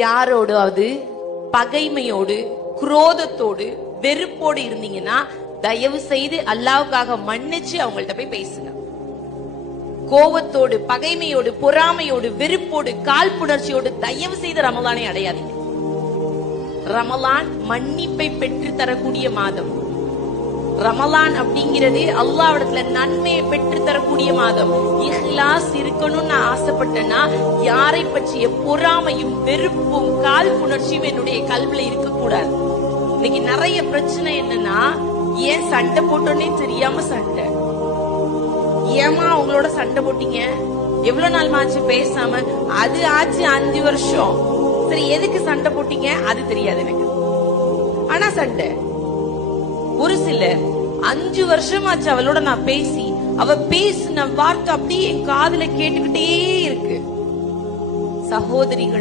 யாரோடாவது பகைமையோடு, குரோதத்தோடு, வெறுப்போடு இருந்தீங்கன்னா தயவு செய்து அல்லாஹ்வுக்காக மன்னிச்சு அவங்கள்ட்ட போய் பேசுங்க. கோவத்தோடு, பகைமையோடு, பொறாமையோடு, வெறுப்போடு, காழ்ப்புணர்ச்சியோடு தயவு செய்து ரமலானை அடையாதீங்க. ரமலான் மன்னிப்பை பெற்று தரக்கூடிய மாதம். ரமலான் அப்படிங்கிறது அல்லாஹ்விடத்துல நன்மையை பெற்று தரக்கூடிய மாதம். இஹ்லாஸ் இருக்கணும்னு நான் ஆசைப்பட்டேன்னா யாரை பற்றிய பொறாமையும் வெறுப்பும் காழ்ப்புணர்ச்சியும் என்னுடைய கல்வில இருக்கக்கூடாது. இன்னைக்கு நிறைய பிரச்சனை என்னன்னா, ஏன் சண்டை போட்டோன்னே தெரியாம சண்டை. ஏமா அவங்களோட சண்டை போட்டீங்க, எவ்வளவு நாள் ஆச்சு பேசாம, அது ஆச்சு 5 வருஷம். சரி, எதுக்கு சண்டை போட்டீங்க அது தெரியாது எனக்கு, ஆனா சண்டை. ஒரு சிலர் 5 வருஷமாச்சு அவளோட நான் பேசி, அவ பேசின வார்த்தை அப்படியே என் காதுல கேட்டுக்கிட்டே இருக்கு. சகோதரிகள்